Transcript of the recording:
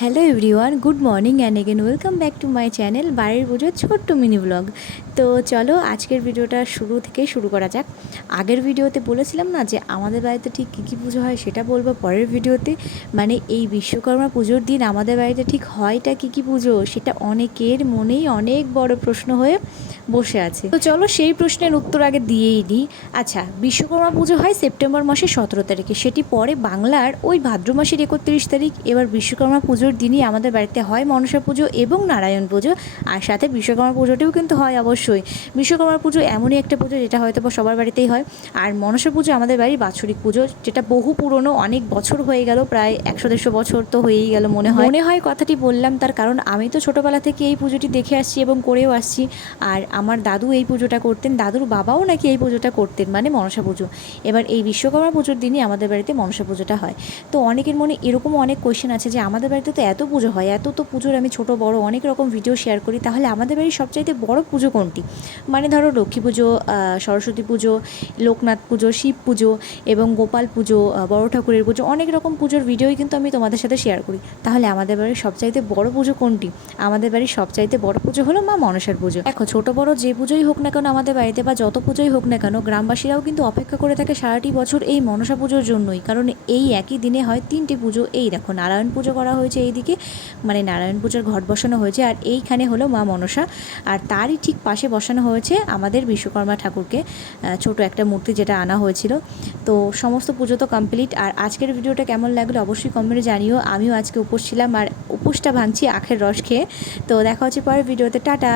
Hello everyone, good morning and again welcome back to my channel বাড়ির পুজোর ছোট্ট mini blog. তো চলো আজকের ভিডিওটা শুরু থেকে শুরু করা যাক। আগের ভিডিওতে বলেছিলাম না যে আমাদের বাড়িতে ঠিক কী কী পুজো হয় সেটা বলবো পরের ভিডিওতে। মানে এই বিশ্বকর্মা পুজোর দিন আমাদের বাড়িতে ঠিক হয়টা কী কী পুজো, সেটা অনেকের মনেই অনেক বড় প্রশ্ন হয়ে বসে আছে। তো চলো সেই প্রশ্নের উত্তর আগে দিয়েই নিই। আচ্ছা, বিশ্বকর্মা পুজো হয় সেপ্টেম্বর মাসের 17 তারিখে, সেটি পরে বাংলার ওই ভাদ্র মাসের 31 তারিখ। এবার বিশ্বকর্মা পুজোর দিনই আমাদের বাড়িতে হয় মনসা পুজো এবং নারায়ণ পুজো, আর সাথে বিশ্বকর্মা পুজোটিও কিন্তু হয় অবশ্যই। বিশ্বকর্মা পুজো এমনই একটা পুজো যেটা হয়তো বা সবার বাড়িতেই হয়। আর মনসা পুজো আমাদের বাড়ির বাৎসরিক পুজো, যেটা বহু পুরনো, অনেক বছর হয়ে গেল, প্রায় 100-150 বছর তো হয়েই গেল মনে হয় কথাটি বললাম তার কারণ আমি তো ছোটোবেলা থেকে এই পুজোটি দেখে আসছি এবং করেও আসছি। আর আমার দাদু এই পুজোটা করতেন, দাদুর বাবাও নাকি এই পুজোটা করতেন, মানে মনসা পুজো। এবার এই বিশ্বকর্মা পুজোর দিনই আমাদের বাড়িতে মনসা পুজোটা হয়। তো অনেকের মনে এরকমও অনেক কোয়েশ্চেন আছে যে আমাদের বাড়িতে তো এত পুজো হয়, এত তো পুজোর আমি ছোটো বড় অনেক রকম ভিডিও শেয়ার করি, তাহলে আমাদের বাড়ির সবচাইতে বড় পুজো কোনটি? মানে ধরো লক্ষ্মী পুজো, সরস্বতী পুজো, লোকনাথ পুজো, শিব পুজো এবং গোপাল পুজো, বড় ঠাকুরের পুজো, অনেক রকম পুজোর ভিডিওই কিন্তু আমি তোমাদের সাথে শেয়ার করি। তাহলে আমাদের বাড়ির সবচাইতে বড় পুজো কোনটি? আমাদের বাড়ির সবচাইতে বড় পুজো হলো মা মনসার পুজো। দেখো, ছোটো বড় যে পুজোই হোক না কেন আমাদের বাড়িতে, বা যত পুজোই হোক না কেন, গ্রামবাসীরাও কিন্তু অপেক্ষা করে থাকে সারাটি বছর এই মনসা পুজোর জন্যই। কারণ এই একই দিনে হয় তিনটি পুজো। এই দেখো, নারায়ণ পুজো করা হয়েছে এইদিকে, মানে নারায়ণ পুজোর ঘট বসানো হয়েছে, আর এইখানে হলো মা মনসা। আর তারই ঠিক পাশে বসানো হয়েছে আমাদের বিশ্বকর্মা ঠাকুরকে, ছোট একটা মূর্তি যেটা আনা হয়েছিল। তো সমস্ত পুজো তো কমপ্লিট। আর আজকের ভিডিওটা কেমন লাগলো অবশ্যই কমেন্টে জানিও। আমিও আজকে উপোস ছিলাম, আর উপোসটা ভাঙছি আখের রস খেয়ে। তো দেখা হচ্ছে পরের ভিডিওতে, টাটা।